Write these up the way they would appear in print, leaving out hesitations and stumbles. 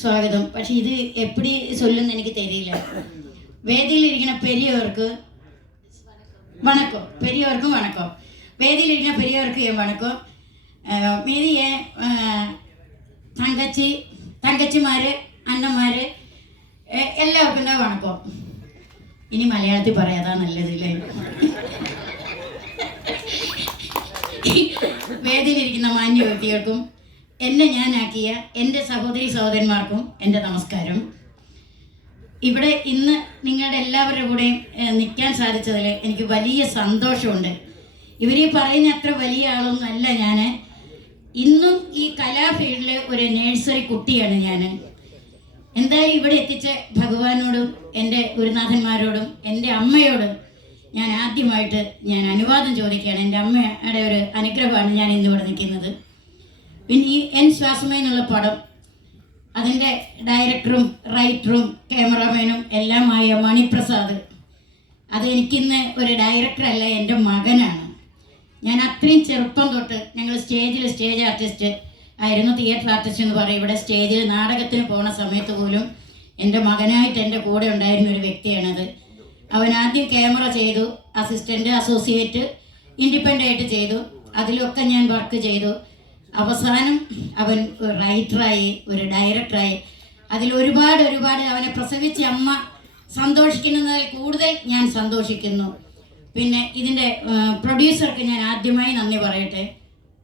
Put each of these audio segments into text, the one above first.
സ്വാഗതം. പക്ഷെ ഇത് എപ്പടി ചൊല്ലുന്ന എനിക്ക് തെരിയില്ല. വേദിയിലിരിക്കുന്ന പെരിയവർക്ക് വണക്കം, പെരിയവർക്കും വണക്കം. വേദിയിലിരിക്കുന്ന പെരിയവർക്ക് വണക്കം. மீதியே തങ്കച്ചിമാര് അണ്ണന്മാര് എല്ലാവർക്കും தான் വണക്കം. ഇനി മലയാളത്തിൽ പറയാതാ നല്ലതില്ലേ. വേദിയിലിരിക്കുന്ന മാന്യ വ്യക്തികൾക്കും എന്നെ ഞാനാക്കിയ എൻ്റെ സഹോദരി സഹോദരന്മാർക്കും എൻ്റെ നമസ്കാരം. ഇവിടെ ഇന്ന് നിങ്ങളുടെ എല്ലാവരുടെ കൂടെയും നിൽക്കാൻ സാധിച്ചതിൽ എനിക്ക് വലിയ സന്തോഷമുണ്ട്. ഇവർ ഈ പറയുന്ന അത്ര വലിയ ആളൊന്നും അല്ല ഞാൻ. ഇന്നും ഈ കലാഫീൽഡിൽ ഒരു നേഴ്സറി കുട്ടിയാണ് ഞാൻ. എന്തായാലും ഇവിടെ എത്തിച്ച ഭഗവാനോടും എൻ്റെ ഗുരുനാഥന്മാരോടും എൻ്റെ അമ്മയോടും ഞാൻ ആദ്യമായിട്ട് അനുവാദം ചോദിക്കുകയാണ്. എൻ്റെ അമ്മയുടെ ഒരു അനുഗ്രഹമാണ് ഞാൻ ഇന്നിവിടെ നിൽക്കുന്നത്. പിന്നെ ഈ എൻ ശ്വാസമേ എന്നുള്ള പടം, അതിൻ്റെ ഡയറക്ടറും റൈറ്ററും ക്യാമറാമാനും എല്ലാമായ മണിപ്രസാദ്, അതെനിക്കിന്ന് ഒരു ഡയറക്ടറല്ല, എൻ്റെ മകനാണ്. ഞാൻ അത്രയും ചെറുപ്പം തൊട്ട് ഞങ്ങൾ സ്റ്റേജ് ആർട്ടിസ്റ്റ് ആയിരുന്നു, തിയേറ്റർ ആർട്ടിസ്റ്റ് എന്ന് പറയും. ഇവിടെ സ്റ്റേജിൽ നാടകത്തിന് പോകുന്ന സമയത്ത് പോലും എൻ്റെ മകനായിട്ട് എൻ്റെ കൂടെ ഉണ്ടായിരുന്ന ഒരു വ്യക്തിയാണത്. അവൻ ആദ്യം ക്യാമറ ചെയ്തു, അസിസ്റ്റൻ്റ്, അസോസിയേറ്റ്, ഇൻഡിപെൻഡൻ്റ് ആയിട്ട് ചെയ്തു. അതിലൊക്കെ ഞാൻ വർക്ക് ചെയ്തു. അവസാനം അവൻ ഒരു റൈറ്ററായി, ഒരു ഡയറക്ടറായി. അതിൽ ഒരുപാട് അവനെ പ്രസവിച്ച അമ്മ സന്തോഷിക്കുന്നതിൽ കൂടുതൽ ഞാൻ സന്തോഷിക്കുന്നു. പിന്നെ ഇതിൻ്റെ പ്രൊഡ്യൂസർക്ക് ഞാൻ ആദ്യമായി നന്ദി പറയട്ടെ.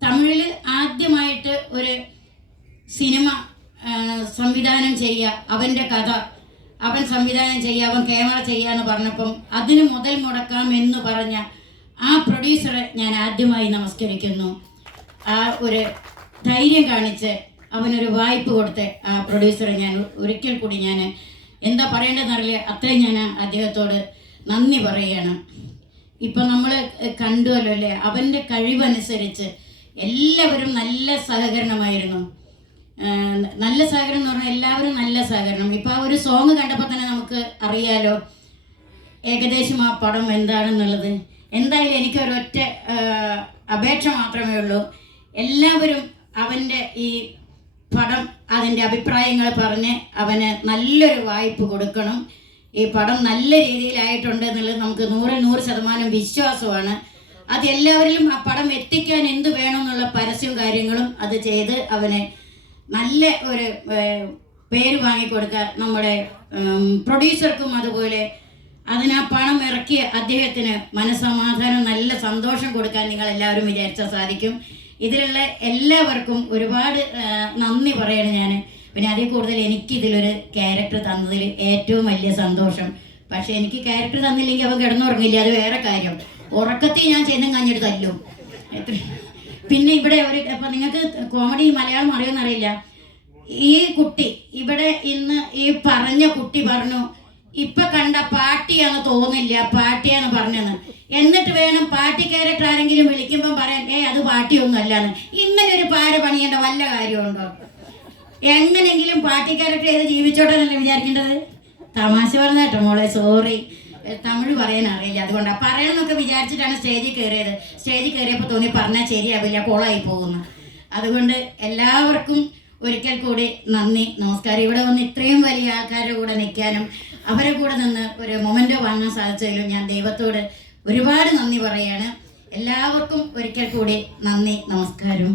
തമിഴിൽ ആദ്യമായിട്ട് ഒരു സിനിമ സംവിധാനം ചെയ്യുക, അവൻ്റെ കഥ അവൻ സംവിധാനം ചെയ്യുക, അവൻ ക്യാമറ ചെയ്യുക എന്ന് പറഞ്ഞപ്പം അതിന് മുതൽ മുടക്കാം എന്ന് പറഞ്ഞ ആ പ്രൊഡ്യൂസറെ ഞാൻ ആദ്യമായി നമസ്കരിക്കുന്നു. ആ ഒരു ധൈര്യം കാണിച്ച് അവനൊരു വായ്പ കൊടുത്ത് ആ പ്രൊഡ്യൂസറെ ഞാൻ ഒരിക്കൽ കൂടി ഞാൻ എന്താ പറയേണ്ടതെന്നറിയില്ല, അത്രയും ഞാൻ അദ്ദേഹത്തോട് നന്ദി പറയുകയാണ്. ഇപ്പം നമ്മൾ കണ്ടുവല്ലോ അല്ലേ, അവൻ്റെ കഴിവനുസരിച്ച് എല്ലാവരും നല്ല സഹകരണമായിരുന്നു. നല്ല സഹകരണം എന്ന് പറഞ്ഞാൽ എല്ലാവരും നല്ല സഹകരണം. ഇപ്പോൾ ആ ഒരു സോങ് കണ്ടപ്പോൾ തന്നെ നമുക്ക് അറിയാലോ ഏകദേശം ആ പടം എന്താണെന്നുള്ളത്. എന്തായാലും എനിക്കൊരൊറ്റ അപേക്ഷ മാത്രമേ ഉള്ളൂ, എല്ലാവരും അവൻ്റെ ഈ പടം അതിൻ്റെ അഭിപ്രായങ്ങൾ പറഞ്ഞ് അവന് നല്ലൊരു വായ്പ കൊടുക്കണം. ഈ പടം നല്ല രീതിയിലായിട്ടുണ്ട് എന്നുള്ളത് നമുക്ക് 100% വിശ്വാസമാണ്. അത് എല്ലാവരിലും ആ പടം എത്തിക്കാൻ എന്ത് വേണമെന്നുള്ള പരസ്യവും കാര്യങ്ങളും അത് ചെയ്ത് അവന് നല്ല ഒരു പേര് വാങ്ങിക്കൊടുക്കുക. നമ്മുടെ പ്രൊഡ്യൂസർക്കും അതുപോലെ അതിന് ആ പണം ഇറക്കിയ അദ്ദേഹത്തിന് മനസ്സമാധാനം, നല്ല സന്തോഷം കൊടുക്കാൻ നിങ്ങളെല്ലാവരും വിചാരിച്ചാൽ സാധിക്കും. ഇതിലുള്ള എല്ലാവർക്കും ഒരുപാട് നന്ദി പറയണം ഞാൻ. പിന്നെ അതിൽ കൂടുതൽ എനിക്കിതിലൊരു ക്യാരക്ടർ തന്നതിൽ ഏറ്റവും വലിയ സന്തോഷം. പക്ഷേ എനിക്ക് ക്യാരക്ടർ തന്നില്ലെങ്കിൽ അവൻ കിടന്നുറങ്ങില്ല, അത് വേറെ കാര്യം. ഉറക്കത്തിൽ ഞാൻ ചെന്നും കഞ്ഞിട്ട് തല്ലും. പിന്നെ ഇവിടെ അപ്പം നിങ്ങൾക്ക് കോമഡി മലയാളം അറിയുമെന്നറിയില്ല. ഈ കുട്ടി ഇവിടെ ഇന്ന് ഈ പറഞ്ഞ കുട്ടി പറഞ്ഞു, ഇപ്പം കണ്ട പാട്ടിയാന്ന് തോന്നില്ല, പാട്ടിയാന്ന് പറഞ്ഞെന്ന്. എന്നിട്ട് വേണം പാട്ടി ക്യാരക്ടർ ആരെങ്കിലും വിളിക്കുമ്പം പറയാൻ അത് പാട്ടിയൊന്നും അല്ലാന്ന്. ഇങ്ങനെ ഒരു പാര പണിയേണ്ട വല്ല കാര്യമുണ്ടോ? എങ്ങനെങ്കിലും പാട്ടി ക്യാരക്ടർ ചെയ്ത് ജീവിച്ചോട്ടെ എന്നല്ലേ വിചാരിക്കേണ്ടത്? തമാശ പറഞ്ഞ കേട്ടോ മോളെ, സോറി, തമിഴ് പറയാൻ അറിയില്ല, അതുകൊണ്ടാണ്. പറയണമെന്നൊക്കെ വിചാരിച്ചിട്ടാണ് സ്റ്റേജിൽ കയറിയത്. സ്റ്റേജിൽ കയറിയപ്പോൾ തോന്നി പറഞ്ഞാൽ ശരിയാവില്ല, കോളായി പോകുന്നു. അതുകൊണ്ട് എല്ലാവർക്കും ഒരിക്കൽ കൂടി നന്ദി, നമസ്കാരം. ഇവിടെ വന്ന് ഇത്രയും വലിയ ആൾക്കാരുടെ കൂടെ നിൽക്കാനും അവരെ കൂടെ നിന്ന് ഒരു മൊമെൻ്റ് വാങ്ങാൻ സാധിച്ചതിലും ഞാൻ ദൈവത്തോട് ഒരുപാട് നന്ദി പറയുകയാണ്. എല്ലാവർക്കും ഒരിക്കൽ കൂടി നന്ദി, നമസ്കാരം.